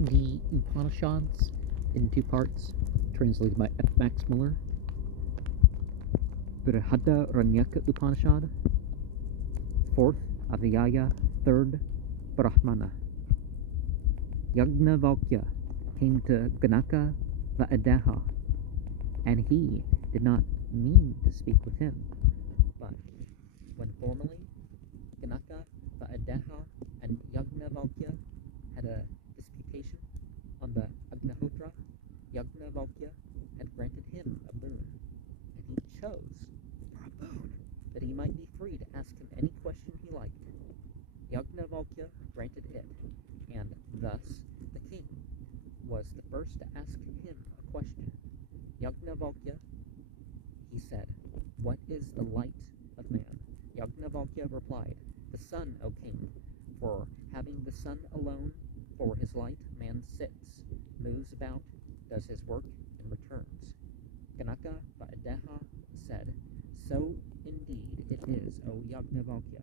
The Upanishads, in two parts, translated by F. Max Muller. Brihadaranyaka Upanishad, 4th Adhyaya, 3rd Brahmana. Yajnavalkya came to Ganaka Va'adaha, and he did not mean to speak with him, but when formerly Ganaka Va'adaha and Yajnavalkya had a disputation on the Agnihotra, Yajnavalkya had granted him a boon, and he chose for a boon that he might be free to ask him any question he liked. Yajnavalkya granted it, and thus the king was the first to ask him a question. Yajnavalkya, he said, "What is the light of man?" Yajnavalkya replied, "The sun, O king, for having the sun alone for his light, man sits, moves about, does his work, and returns." Ganaka Va'adaha said, "So indeed it is, O Yajnavalkya."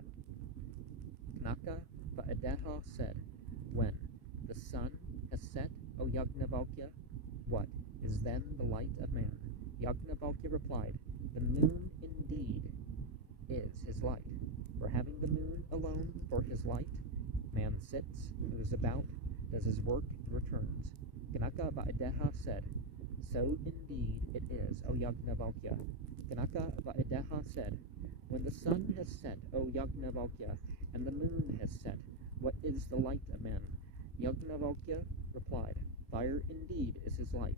Ganaka Va'adaha said, "When the sun has set, O Yajnavalkya, what is then the light of man?" Yajnavalkya replied, "The moon indeed is his light. For having the moon alone for his light, man sits, moves about, does his work, and returns." Ganaka Va'adaha said, "So indeed it is, O Yajnavalkya." Ganaka Va'adaha said, "When the sun has set, O Yajnavalkya, and the moon has set, what is the light of man?" Yajnavalkya replied, "Fire indeed is his light.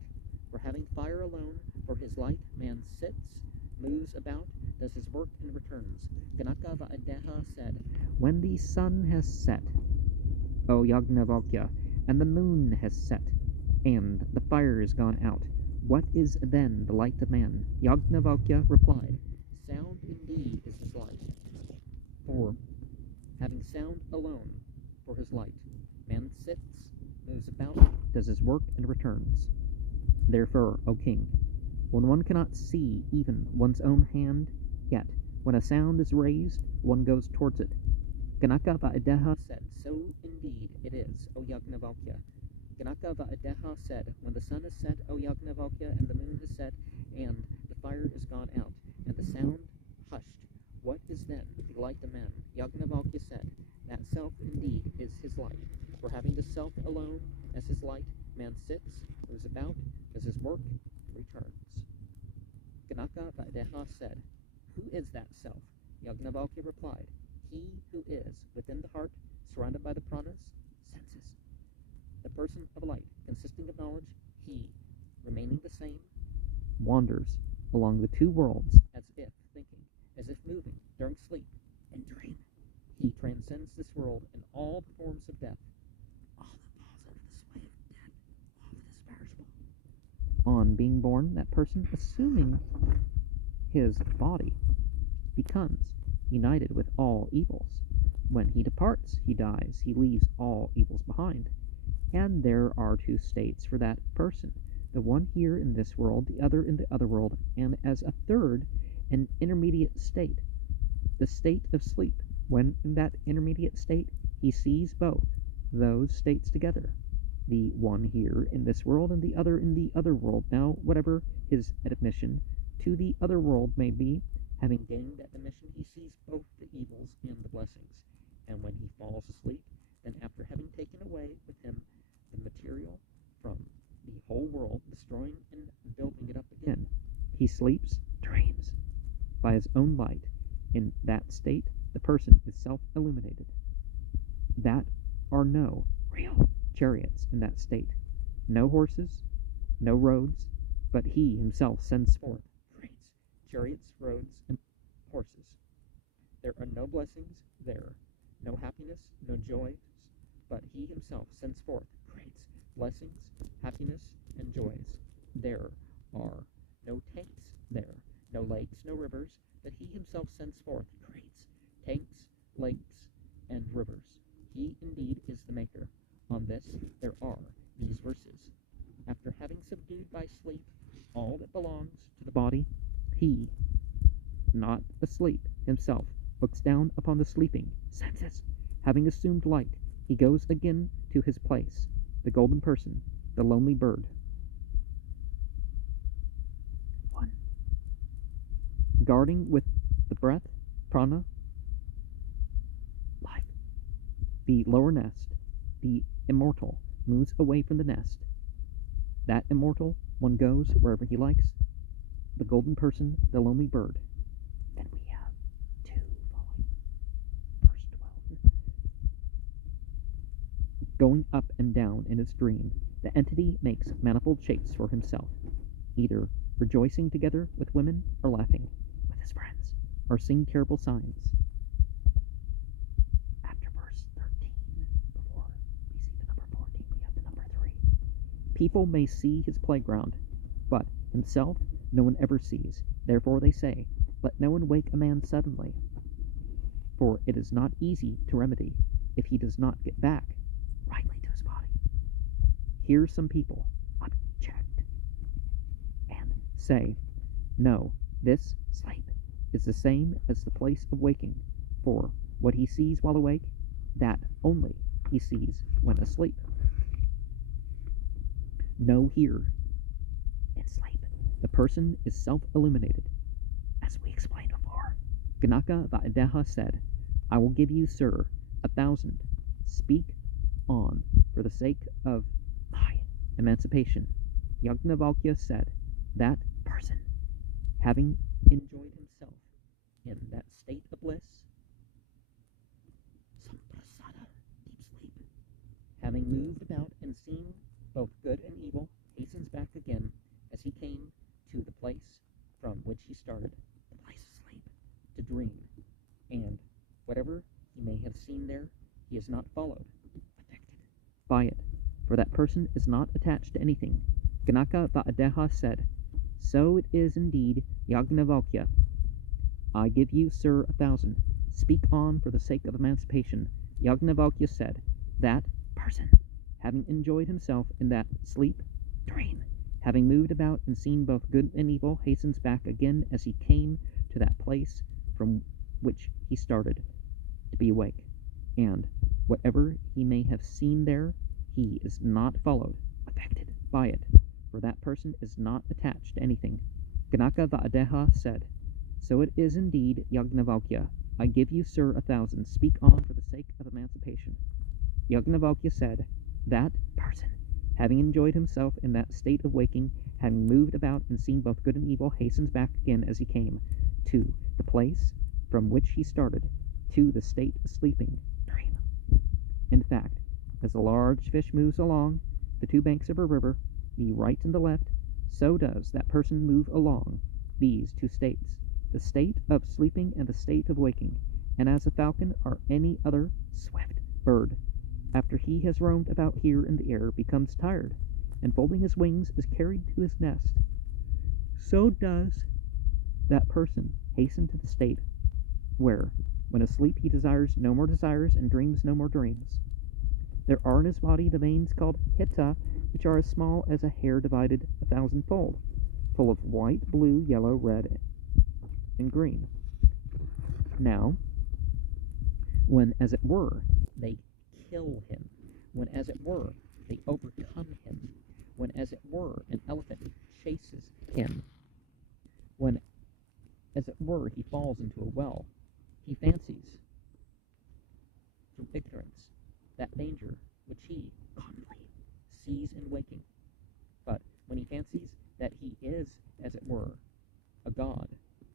For having fire alone for his light, man sits, moves about, does his work, and returns." Ganaka Va'adaha said, "When the sun has set, O Yajnavalkya, and the moon has set, and the fire is gone out, what is then the light of man?" Yajnavalkya replied, "Sound indeed is his light. For having sound alone for his light, man sits, moves about, does his work, and returns. Therefore, O king, when one cannot see even one's own hand, yet when a sound is raised, one goes towards it." Ganaka Va'adaha said, "So indeed it is, O Yajnavalkya." Ganaka Va'adaha said, "When the sun is set, O Yajnavalkya, and the moon has set, and the fire is gone out, and the sound hushed, what is then the light of man?" Yajnavalkya said, "That self indeed is his light. For having the self alone as his light, man sits, moves about, does his work, and returns." Ganaka Va'adaha said, "Who is that self?" Yajnavalkya replied, "He who is within the heart, surrounded by the pranas, senses. The person of light, consisting of knowledge, he, remaining the same, wanders along the two worlds as if thinking, as if moving, during sleep and dream. He transcends this world and all the forms of death, all that falls under the sway of death, all that is perishable. On being born, that person, assuming his body, becomes united with all evils. When he departs, he dies, he leaves all evils behind. And there are two states for that person, the one here in this world, the other in the other world, and as a third, an intermediate state, the state of sleep. When in that intermediate state, he sees both those states together, the one here in this world and the other in the other world. Now, whatever his admission to the other world may be, having gained that admission, he sees both the evils and the blessings. And when he falls asleep, then after having taken away with him the material from the whole world, destroying and building it up again, he sleeps, dreams, by his own light. In that state, the person is self-illuminated. That are no real chariots in that state, no horses, no roads, but he himself sends forth, creates chariots, roads, and horses. There are no blessings there, no happiness, no joys, but he himself sends forth, creates blessings, happiness, and joys. There are no tanks there, no lakes, no rivers, but he himself sends forth, creates tanks, lakes, and rivers. He indeed is the maker. On this there are these verses. After having subdued by sleep all that belongs to the body, he, not asleep himself, looks down upon the sleeping senses. Having assumed light, he goes again to his place. the golden person, the lonely bird. 1. Guarding with the breath, prana, life. The lower nest, the immortal, moves away from the nest. That immortal, one goes wherever he likes. The golden person, the lonely bird. Then we have 2 following verse 12. Going up and down in its dream, the entity makes manifold shapes for himself, either rejoicing together with women or laughing with his friends, or seeing terrible signs. After verse 13, before we see the number 14, we have the number 3. People may see his playground, but himself no one ever sees. Therefore they say, let no one wake a man suddenly, for it is not easy to remedy if he does not get back rightly to his body. Here some people object and say, no, this sleep is the same as the place of waking, for what he sees while awake, that only he sees when asleep. No, here, in sleep, the person is self-illuminated, as we explained before. Ganaka Vaideha said, I will give you, sir, 1,000. Speak on for the sake of my emancipation. Yagnavalkya said, that person, having enjoyed himself in that state of bliss, samprasada, deep sleep, having moved about and seen both good and evil, hastens back again as he came to the place from which he started, the place of sleep, to dream, and whatever he may have seen there, he is not followed, affected by it, for that person is not attached to anything. Ganaka Vaideha said, so it is indeed, Yagnavalkya. I give you, sir, 1,000. Speak on for the sake of emancipation. Yagnavalkya said, that person, having enjoyed himself in that sleep, dream, having moved about and seen both good and evil, hastens back again as he came to that place from which he started, to be awake. And whatever he may have seen there, he is not followed, affected by it, for that person is not attached to anything. Ganaka Vaideha said, so it is indeed, Yagnavalkya. I give you, sir, 1,000. Speak on for the sake of emancipation. Yagnavalkya said, that person, having enjoyed himself in that state of waking, having moved about and seen both good and evil, hastens back again as he came, to the place from which he started, to the state of sleeping, dream. In fact, as a large fish moves along the 2 banks of a river, the right and the left, so does that person move along these 2 states, the state of sleeping and the state of waking, and as a falcon or any other swift bird, after he has roamed about here in the air, becomes tired, and folding his wings is carried to his nest, so does that person hasten to the state where, when asleep, he desires no more desires and dreams no more dreams. There are in his body the veins called hitta, which are as small as a hair divided 1,000-fold, full of white, blue, yellow, red, and green. Now, when, as it were, they kill him, when, as it were, they overcome him, when, as it were, an elephant chases him, when, as it were, he falls into a well, he fancies, through ignorance, that danger which he commonly sees in waking. But when he fancies that he is, as it were, a god,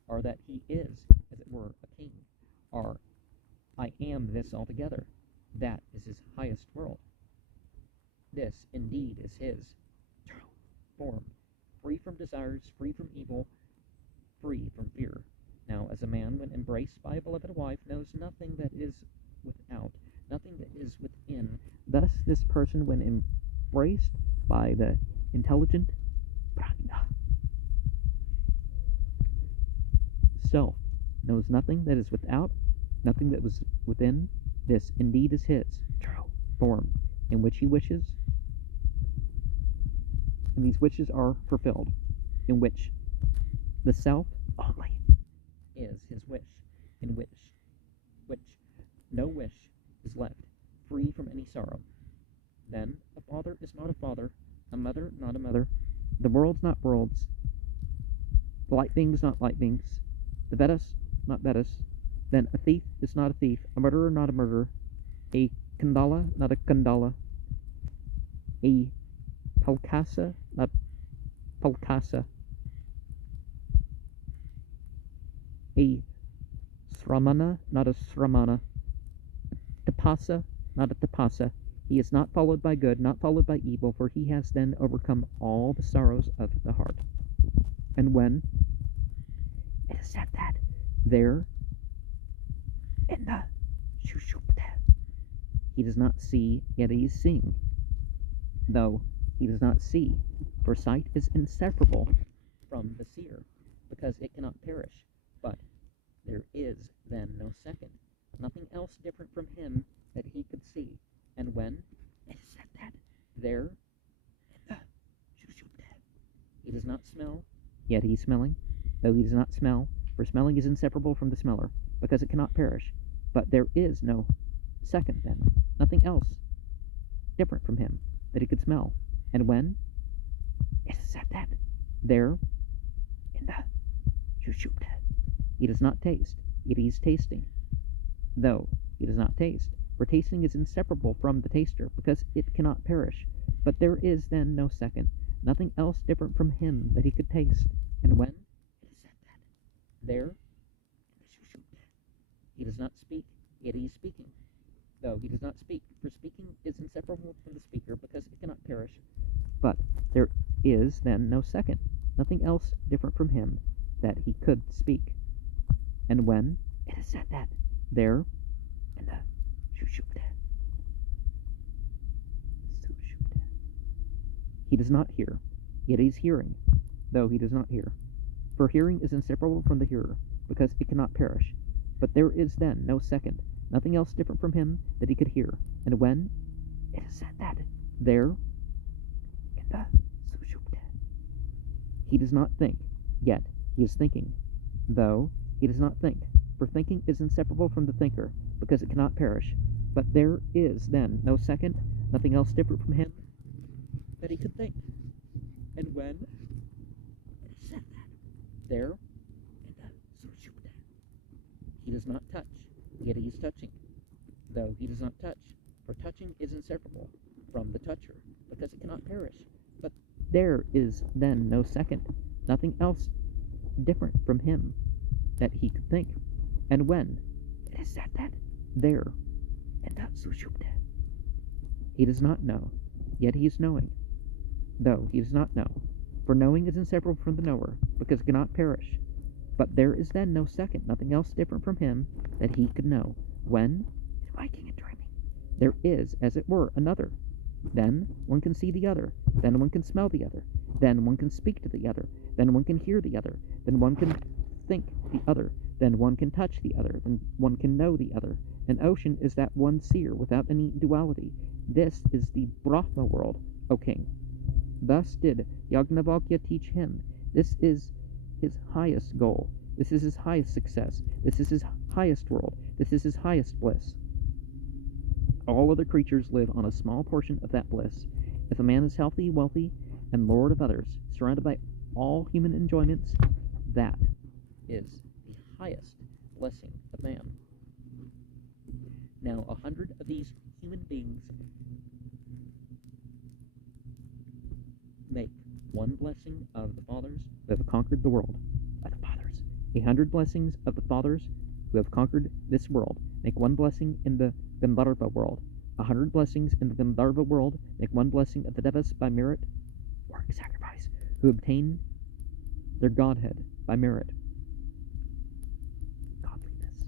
or that he is, as it were, a king, or I am this altogether, that is his highest world. This, indeed, is his true form, free from desires, free from evil, free from fear. Now, as a man, when embraced by a beloved wife, knows nothing that is without, nothing that is within, thus this person, when embraced by the intelligent prajna self, knows nothing that is without, nothing that was within. This indeed is his true form, in which he wishes, and these wishes are fulfilled, in which the self only is his wish, in which no wish is left, free from any sorrow. Then a father is not a father, a mother not a mother, the world's not worlds, the light beings not light beings, the Vedas not Vedas. Then a thief is not a thief, a murderer not a murderer, a Kandala not a Kandala, a Palkasa not Palkasa, a Sramana not a Sramana, Tapasa not a Tapasa. He is not followed by good, not followed by evil, for he has then overcome all the sorrows of the heart. And when it is said that there in the Shushupta he does not see, yet he is seeing, though he does not see, for sight is inseparable from the seer, because it cannot perish. But there is then no second, nothing else different from him that he could see. And when it is said that there in the Shushupta he does not smell, yet he is smelling, though he does not smell, for smelling is inseparable from the smeller, because it cannot perish. But there is no second then, nothing else different from him that he could smell. And when it is said that there in the Shushupta he does not taste, yet he is tasting, though he does not taste, for tasting is inseparable from the taster, because it cannot perish. But there is then no second, nothing else different from him that he could taste. And when it is said that there in the Shushupta he does not speak, yet he is speaking, though he does not speak, for speaking is inseparable from the speaker, because it cannot perish. But there is then no second, nothing else different from him that he could speak. And when it is said that there in the Shushupta he does not hear, yet he is hearing, though he does not hear, for hearing is inseparable from the hearer, because it cannot perish. But there is then no second, nothing else different from him that he could hear. And when it is said that there in the Sushupta he does not think, yet he is thinking, though he does not think, for thinking is inseparable from the thinker, because it cannot perish. But there is then no second, nothing else different from him that he could think. And when it is said that there in the Sushupta he does not touch, yet he is touching, though he does not touch, for touching is inseparable from the toucher, because it cannot perish. But there is then no second, nothing else different from him that he could think. And when it is said that there in the Sushupta he does not know, yet he is knowing, though he does not know, for knowing is inseparable from the knower, because it cannot perish. But there is then no second, nothing else different from him that he could know. When, in waking and dreaming, there is, as it were, another. Then one can see the other, then one can smell the other, then one can speak to the other, then one can hear the other, then one can think the other, then one can touch the other, then one can know the other. An ocean is that one seer without any duality. This is the Brahma world, O king. Thus did Yajnavalkya teach him. This is his highest goal. This is his highest success. This is his highest world. This is his highest bliss. All other creatures live on a small portion of that bliss. If a man is healthy, wealthy, and lord of others, surrounded by all human enjoyments, that is the highest blessing of man. Now 100 of these human beings make one blessing of the fathers who have conquered the world. Of the fathers. 100 blessings of the fathers who have conquered this world make one blessing in the Gandharva world. 100 blessings in the Gandharva world make one blessing of the Devas by merit or sacrifice, who obtain their godhead by merit. Godliness.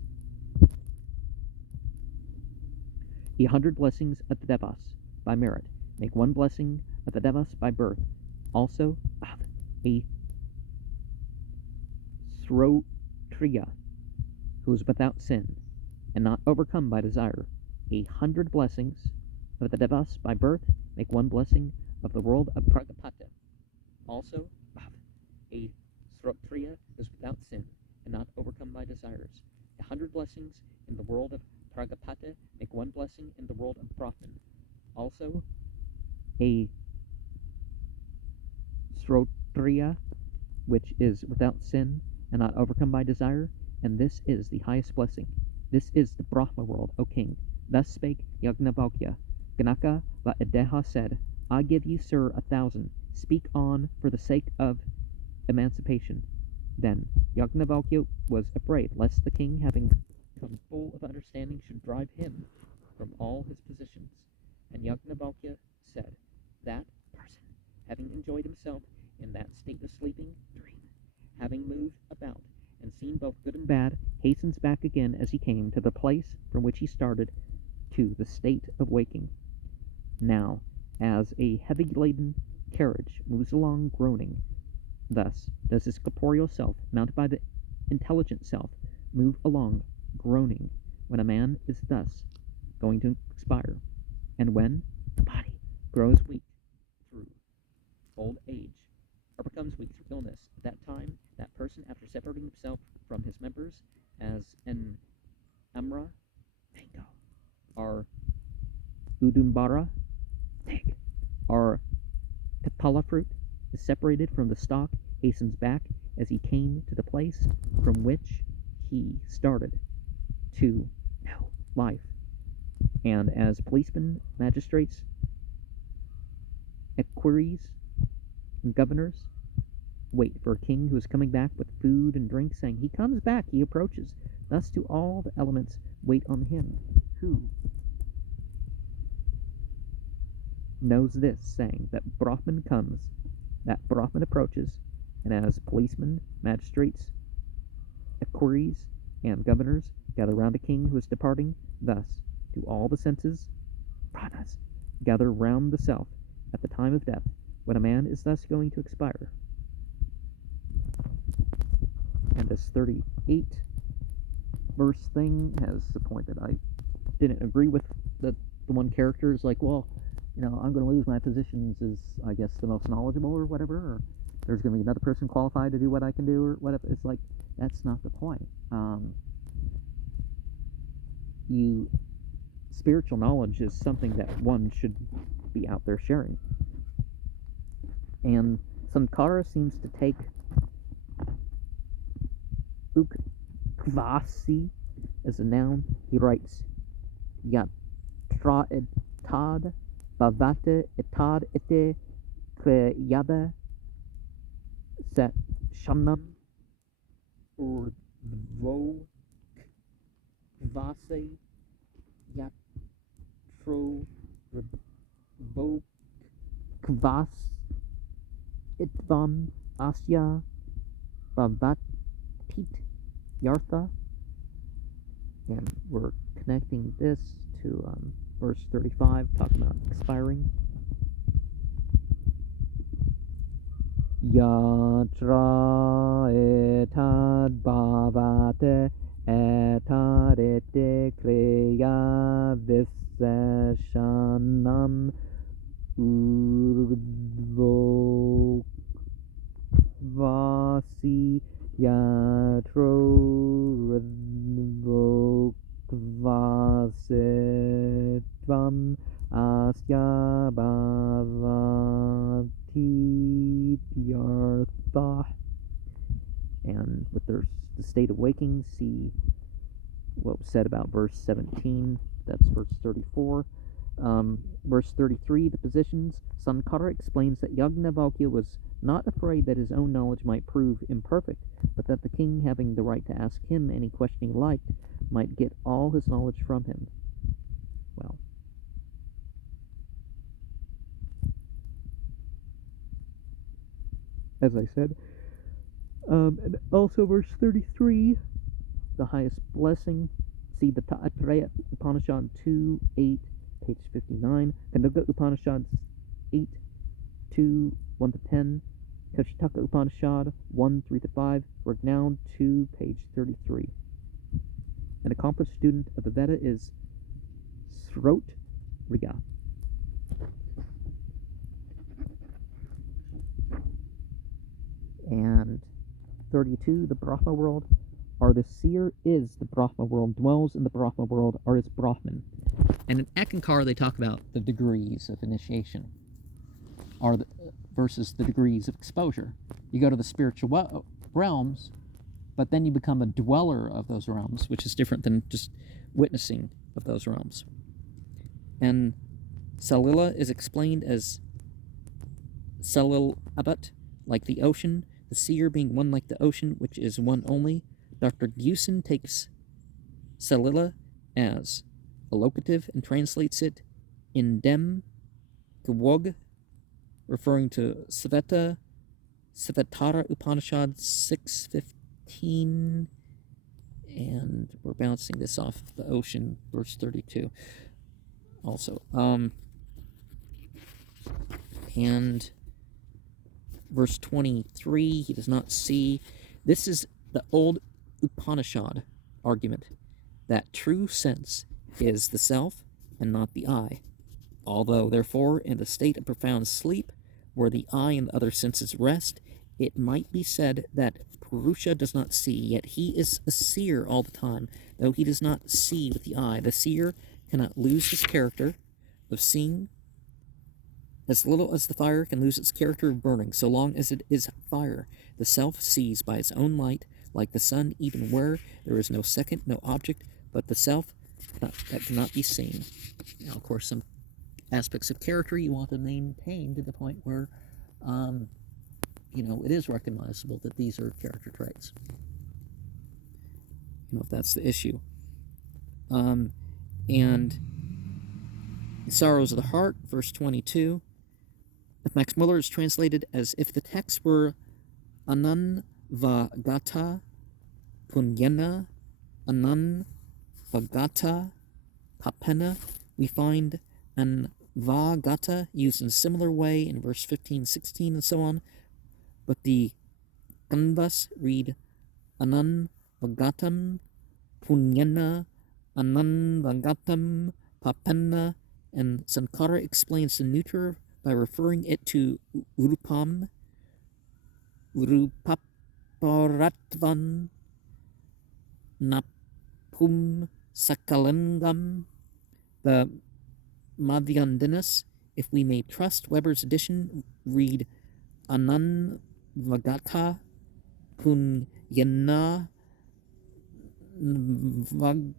100 blessings of the Devas by merit make one blessing of the Devas by birth, also of a Srotriya, who is without sin and not overcome by desire. 100 blessings of the Devas by birth make one blessing of the world of Pragapata, also of a Srotriya who is without sin and not overcome by desires. 100 blessings in the world of Pragapata make one blessing in the world of Brahman, also a Srotriya, which is without sin and not overcome by desire, and this is the highest blessing. This is the Brahma world, O king. Thus spake Yajnavalkya. Ganaka Vaideha said, I give you, sir, 1,000. Speak on for the sake of emancipation. Then Yajnavalkya was afraid lest the king, having come full of understanding, should drive him from all his positions. And Yajnavalkya said, that person, having enjoyed himself in that state of sleeping dream, having moved about and seen both good and bad, hastens back again as he came to the place from which he started, to the state of waking. Now, as a heavy-laden carriage moves along groaning, thus does his corporeal self, mounted by the intelligent self, move along groaning, when a man is thus going to expire, and when the body grows weak through old age, or becomes weak through illness. At that time, that person, after separating himself from his members, as an amra, mango, or udumbara, fig, or katala fruit, is separated from the stalk, hastens back as he came to the place from which he started, to know life. And as policemen, magistrates, equerries, and governors wait for a king who is coming back with food and drink, saying, he comes back, he approaches. Thus do all the elements wait on him, who knows this, saying that Brahman comes, that Brahman approaches, and as policemen, magistrates, equerries, and governors gather round a king who is departing, thus do all the senses, pranas, gather round the self at the time of death, when a man is thus going to expire. And this 38 verse thing has the point that I didn't agree with. The one character is like, well, I'm going to lose my positions as, I guess, the most knowledgeable or whatever, or there's going to be another person qualified to do what I can do or whatever. It's like, that's not the point. Spiritual knowledge is something that one should be out there sharing. And Sankara seems to take ukvasi as a noun. He writes, yatra etad bhavate etad ete kriyaba set shanam urdvo kvase yatro urdvo kvas itvam asya bhavatit yartha. And we're connecting this to verse 35, talking about expiring. Yatra etad bhavate etad ete kriya viseshanam urdvo kvasi yatro urdvo kvasetvam asya bhavati yartha. And with the state of waking, see what was said about verse 17. That's verse 34. Verse 33, the positions. Sankara explains that Yajnavalkya was not afraid that his own knowledge might prove imperfect, but that the king, having the right to ask him any question he liked, might get all his knowledge from him. Well, as I said, and also verse 33, the highest blessing. See the Taittiriya Upanishad 2.8, page 59. Kanduka Upanishads 8.2, 1-10. Kaushitaka Upanishad 1.3-5. Ragnown 2, page 33. An accomplished student of the Veda is Srotriya. And 32, the Brahma world. Are the seer is the Brahma world, dwells in the Brahma world, or is Brahman. And in Ekankara they talk about the degrees of initiation. versus the degrees of exposure. You go to the spiritual realms, but then you become a dweller of those realms, which is different than just witnessing of those realms. And Salila is explained as Salil Abat, like the ocean, the seer being one like the ocean, which is one only. Dr. Geusen takes Salila as a locative and translates it in dem gwog, referring to Svetara Upanishad 6.15, and we're bouncing this off of the ocean, verse 32 also. And verse 23, he does not see. This is the old Upanishad argument, that true sense is the self and not the I. Although, therefore, in the state of profound sleep, where the I and the other senses rest, it might be said that Purusha does not see, yet he is a seer all the time, though he does not see with the eye. The seer cannot lose his character of seeing, as little as the fire can lose its character of burning, so long as it is fire. The self sees by its own light, like the sun, even where there is no second, no object, but the self that cannot be seen. Now, of course, some aspects of character you want to maintain to the point where, it is recognizable that these are character traits. If that's the issue. And Sorrows of the Heart, verse 22. Max Muller is translated as if the text were Anan Vagata Punyana Anan Vagata Papena. We find an Vagata used in a similar way in verse 15, 16, and so on. But the Kanvas read Anan Vagatam Punyana Anan Vagatam Papena, and Sankara explains the neuter by referring it to Urupam, Urupaparatvan, Napum Sakalangam. The Madhyandhinas, if we may trust Weber's edition, read Anan Vagata Punyana Vagata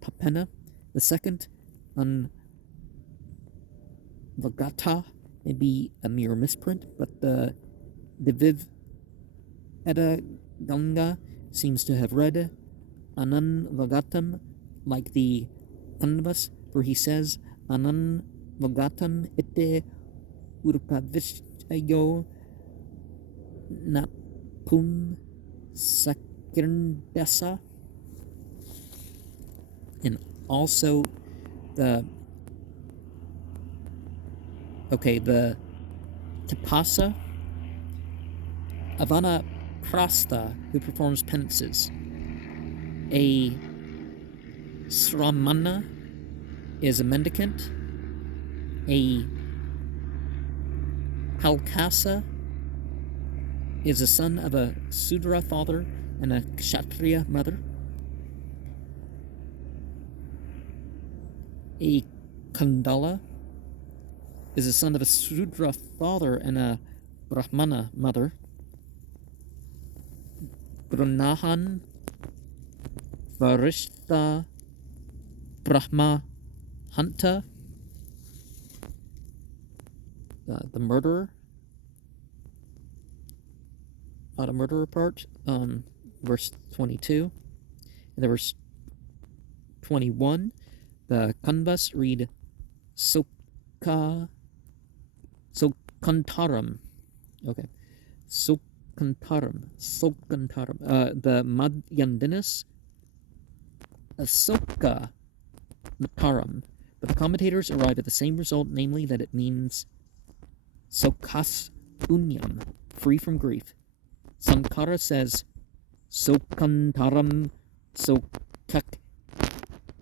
Papena. The second, Vagata, may be a mere misprint, but the Diviv Edda Ganga seems to have read Anan Vagatam like the Kanvas, for he says Anan Vagatam ite Urpavishtayo Napum Sakirndasa. And also the Tapasa, Avana Prasta, who performs penances. A Sramana is a mendicant. A Kalkasa is a son of a Sudra father and a Kshatriya mother. A Kandala is a son of a Sudra father and a Brahmana mother. Brunahan, Varishta, Brahma Hanta, the murderer, not a murderer part, verse 22. And then verse 21, the Kanvas read Sokantaram. Okay. Sokantaram. The Madhyandhinas, Asoka Nataram. But the commentators arrive at the same result, namely that it means Sokas Unyam, free from grief. Sankara says Sokantaram, Sokak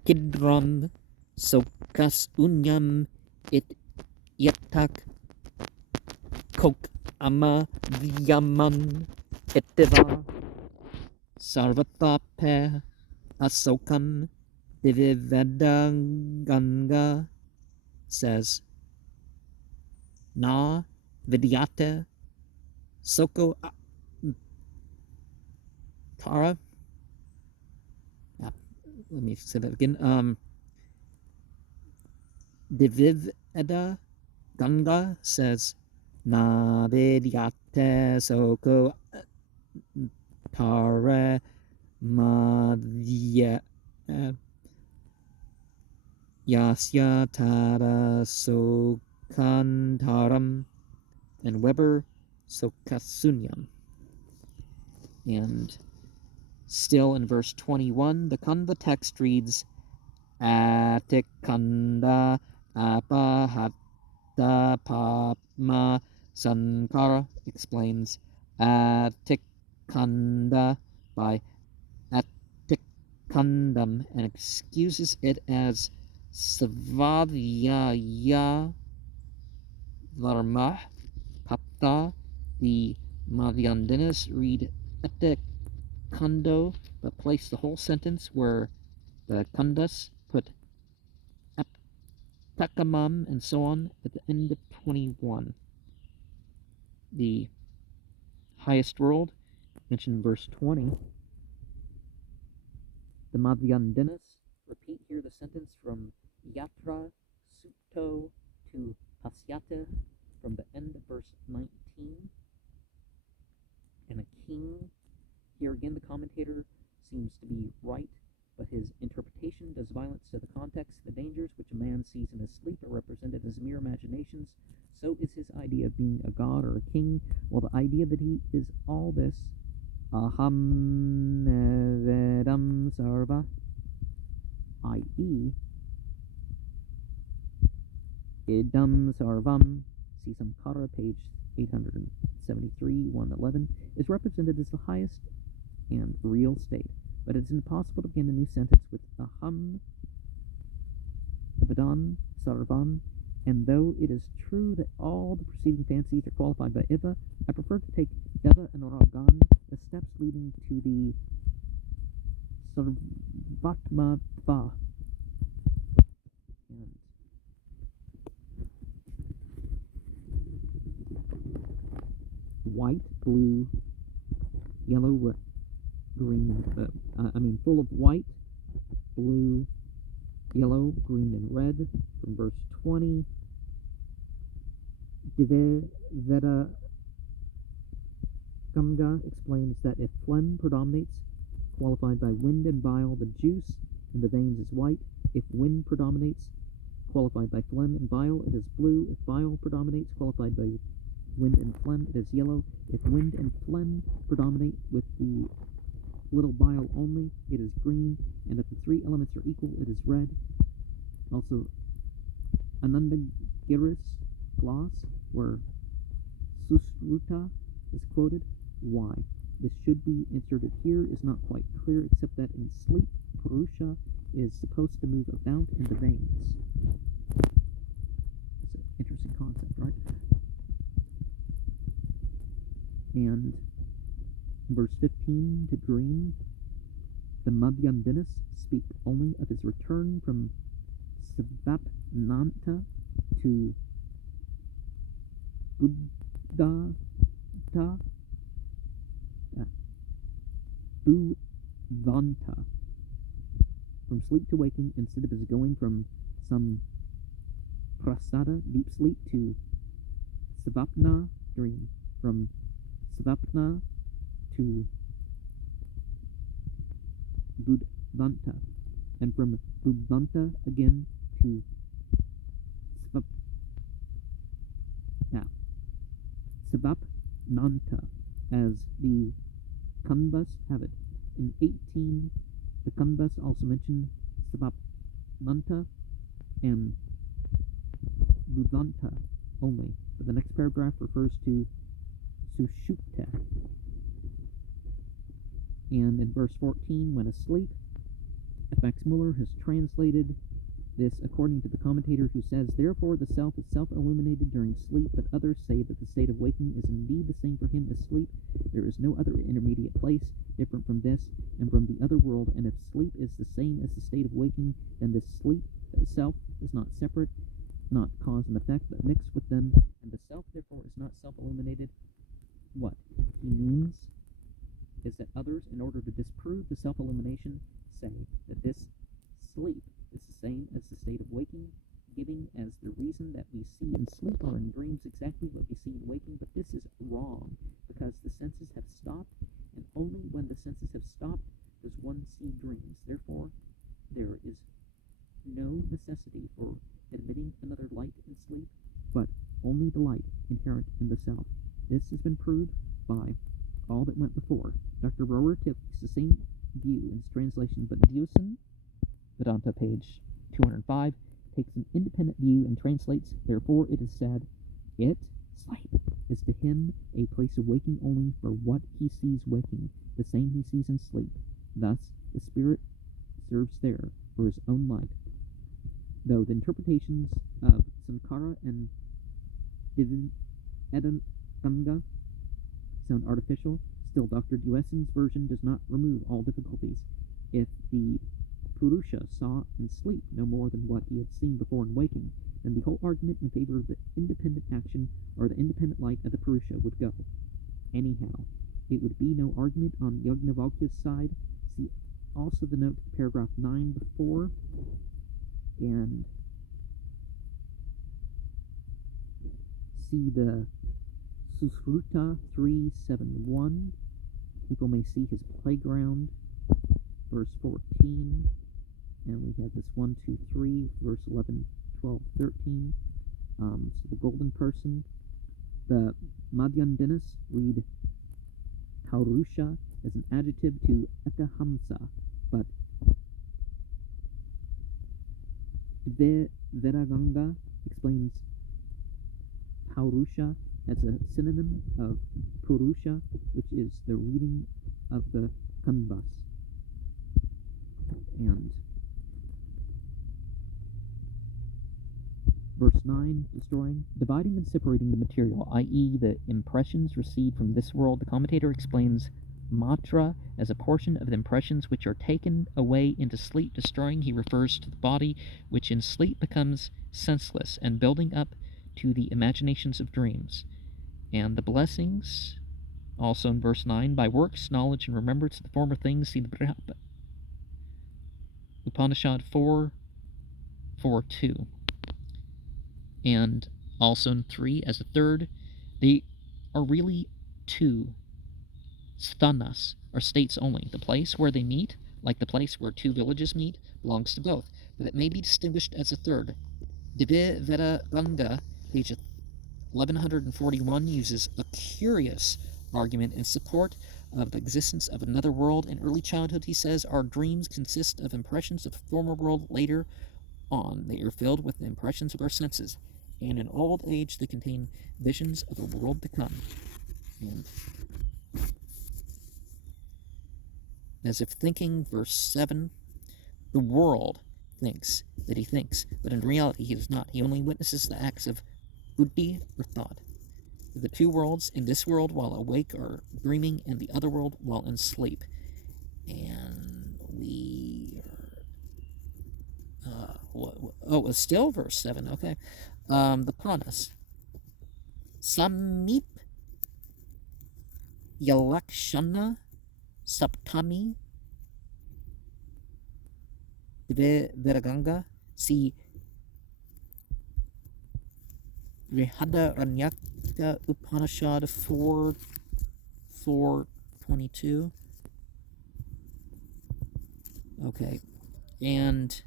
Kidram, Sokas Unyam, it Yatak Kok Ama Vyaman Etiva Sarvatape Asokam Divivedanganga, says na vidyate soko tara. Let me say that again. Diviveda Ganga says na vidyate soko tara madhya yasya tara sokantaram, and Weber sokasunyam. And still in verse 21, the Kanda text reads Atikanda apahata papma sankara, explains Atikanda by Atikandam, and excuses it as Svadhyaya Dharma Papta. The Madhyandinas read Atikando, but place the whole sentence where the Kandas put Aptakamam and so on at the end of 21. The highest world, mentioned in verse 20, the Madhyandinas repeat here the sentence from Yatra Supto to Pasyata from the end of verse 19. And a king, here again the commentator seems to be right, but his interpretation does violence to the context. The dangers which a man sees in his sleep are represented as mere imaginations. So is his idea of being a god or a king, while the idea that he is all this, aham nevedam sarva, i.e., idam sarvam, see Sankara, page 873, 111, is represented as the highest and real state. But it is impossible to begin a new sentence with aham nevedam sarvam, and though it is true that all the preceding fancies are qualified by Iva, I prefer to take Deva and Ragan as steps leading to the Sarvatma Va. White, blue, yellow, green, full of white, blue, yellow, green, and red from verse 20. Diviveda Ganga explains that if phlegm predominates, qualified by wind and bile, the juice in the veins is white. If wind predominates, qualified by phlegm and bile, it is blue. If bile predominates, qualified by wind and phlegm, it is yellow. If wind and phlegm predominate with the little bile only, it is green. And if the three elements are equal, it is red. Also, Anandagiris gloss, where Susruta is quoted. Why this should be inserted here is not quite clear, except that in sleep, Purusha is supposed to move about in the veins. That's an interesting concept, right? And in verse 15 to dream, the Madhyandinas speak only of his return from Svapnanta to Budvanta, from sleep to waking, instead of his going from some prasada, deep sleep, to Svapna, dream, from Svapna to Budvanta, and from Budvanta again to Svapnanta, as the Kanvas have it. In 18, the Kanvas also mention Svapnanta and Budvanta only, but the next paragraph refers to Sushupta. And in verse 14, when asleep, F.X. Muller has translated this according to the commentator, who says, therefore the self is self-illuminated during sleep, but others say that the state of waking is indeed the same for him as sleep. There is no other intermediate place different from this and from the other world, and if sleep is the same as the state of waking, then this sleep itself is not separate, not cause and effect, but mixed with them, and the self therefore is not self-illuminated. What he means is that others, in order to disprove the self-illumination, say that this sleep is the same as the state of waking, giving as the reason that we see in sleep or in dreams exactly what we see in waking. But this is wrong, because the senses have stopped, and only when the senses have stopped does one see dreams. Therefore, there is no necessity for admitting another light in sleep, but only the light inherent in the self. This has been proved by all that went before. Dr. Rower takes the same view in his translation, but Deussen, Vedanta page 205, takes an independent view and translates, therefore it is said, it, sleep, is to him a place of waking only for what he sees waking, the same he sees in sleep. Thus, the spirit serves there for his own light. Though the interpretations of Sankara and Vedanta sound artificial, still Dr. Deusen's version does not remove all difficulties. If the Purusha saw in sleep no more than what he had seen before in waking, then the whole argument in favor of the independent action or the independent light of the Purusha would go. Anyhow, it would be no argument on Yajnavalkya's side. See also the note to paragraph 9 before, and see the Susruta 371. People may see his playground, verse 14, and we have this 1, 2, 3, verse 11, 12, 13. So the golden person. The Madhyandinas read Paurusha as an adjective to Ekahamsa, but Vedaganga explains Paurusha as a synonym of Purusha, which is the reading of the Kanvas. And verse 9, dividing and separating the material, i.e. the impressions received from this world. The commentator explains matra as a portion of the impressions which are taken away into sleep, destroying. He refers to the body, which in sleep becomes senseless and building up to the imaginations of dreams. And the blessings, also in verse 9, by works, knowledge, and remembrance of the former things, see the Upanishad 4.3. And also in 3, as a third, they are really two sthanas, or states only. The place where they meet, like the place where two villages meet, belongs to both, but it may be distinguished as a third. Divya Vedaganga, page 1141, uses a curious argument in support of the existence of another world. In early childhood, he says, our dreams consist of impressions of the former world. Later on, they are filled with the impressions of our senses, and in old age they contain visions of a world to come. And as if thinking, verse 7, the world thinks that he thinks, but in reality he does not. He only witnesses the acts of buddhi, or thought. The two worlds, in this world while awake are dreaming, and the other world while in sleep. And we are... it's still verse 7, okay. The panas. Samip Yalakshana Saptami Vedaganga. See Brihadaranyaka Upanishad 4.3. Okay, and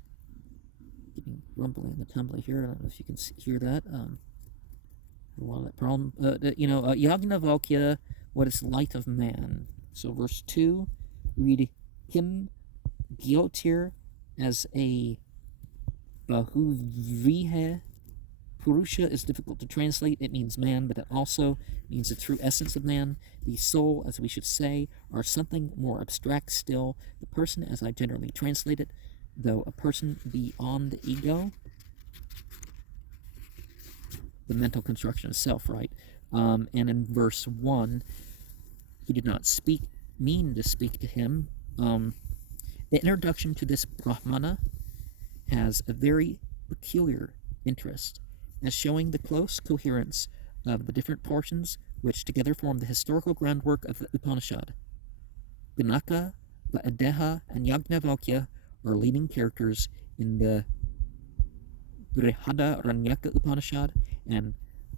getting rumbling in the tumbler here. I don't know if you can hear that. A lot of that problem. Yajnavalkya, what is light of man? So verse 2, read him Gyotir as a Bahuvrihe. Purusha is difficult to translate. It means man, but it also means the true essence of man. The soul, as we should say, are something more abstract still. The person, as I generally translate it, though a person beyond the ego, the mental construction of self, right? And in verse 1, he did not mean to speak to him. The introduction to this Brahmana has a very peculiar interest. as showing the close coherence of the different portions which together form the historical groundwork of the Upanishad. Ganaka, Vaideha, and Yajnavalkya are leading characters in the Brihadaranyaka Upanishad, and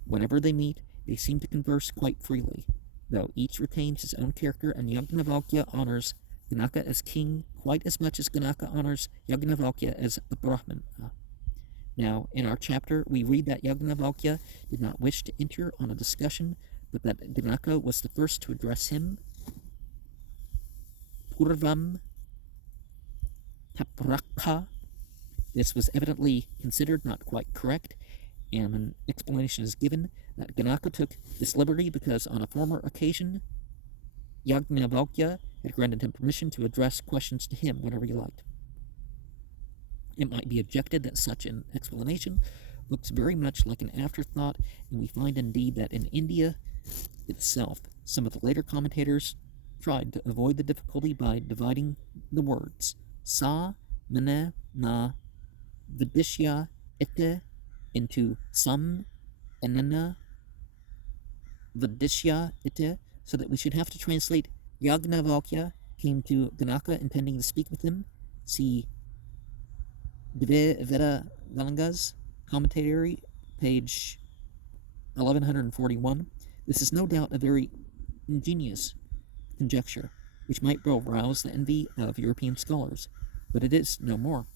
whenever they meet, they seem to converse quite freely, though each retains his own character, and Yajnavalkya honors Ganaka as king quite as much as Ganaka honors Yajnavalkya as a Brahman. Now, in our chapter, we read that Yajnavalkya did not wish to enter on a discussion, but that Ganaka was the first to address him. Purvam Taprakha. This was evidently considered not quite correct, and an explanation is given that Ganaka took this liberty because on a former occasion, Yajnavalkya had granted him permission to address questions to him whenever he liked. It might be objected that such an explanation looks very much like an afterthought, and we find indeed that in India itself, some of the later commentators tried to avoid the difficulty by dividing the words sa, mene, na, vidishya, ite into sam, enena, vidishya, ite, so that we should have to translate Yajnavalkya came to Ganaka intending to speak with him. See Brihadaranyaka's commentary, page 1141. This is no doubt a very ingenious conjecture, which might well rouse the envy of European scholars, but it is no more.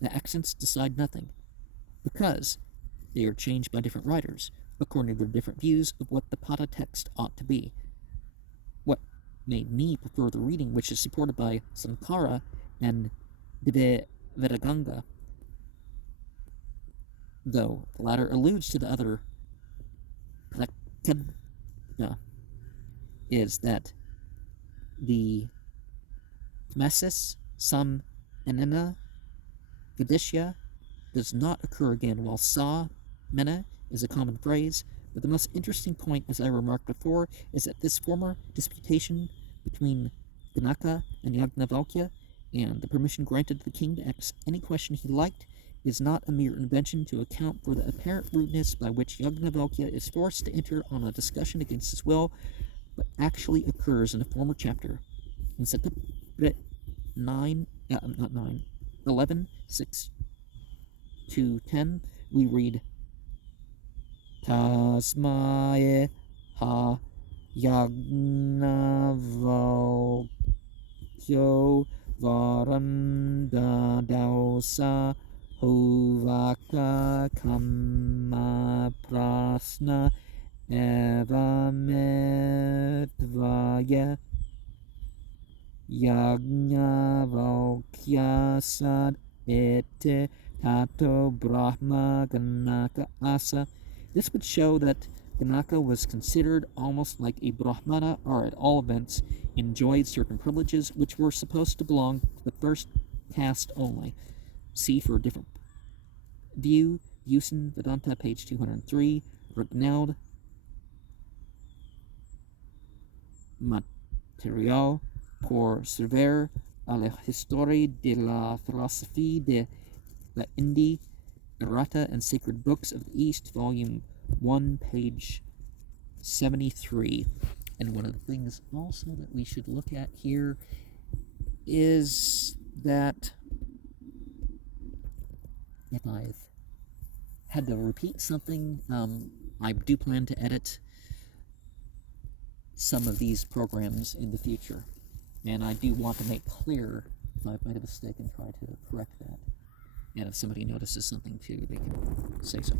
The accents decide nothing, because they are changed by different writers, according to their different views of what the Pada text ought to be. What made me prefer the reading which is supported by Sankara and Vedaganga, though the latter alludes to the other, is that the Mesis, Sam, Enena, Vidishya does not occur again, while Sa, Mena is a common phrase, but the most interesting point, as I remarked before, is that this former disputation between Ganaka and Yajnavalkya, and the permission granted to the king to ask any question he liked, is not a mere invention to account for the apparent rudeness by which Yajnavalkya is forced to enter on a discussion against his will, but actually occurs in a former chapter. In Sataprit 11, 6 to 10, we read, Tasmaye ha Yajnavalkyo varandadausa Hovaka kama prasna evametvaya Yajnavalkya sad ete tato brahma ganaka asa. This would show that Ganaka was considered almost like a Brahmana, or at all events enjoyed certain privileges which were supposed to belong to the first caste only. See for a different view, Usen Vedanta, page 203, Regnaud, Material pour servir à la histoire de la philosophie de l'Inde, Errata and Sacred Books of the East, volume 1, page 73. And one of the things also that we should look at here is that if I've had to repeat something, I do plan to edit some of these programs in the future, and I do want to make clear if I've made a mistake and try to correct that. And if somebody notices something too, they can say so.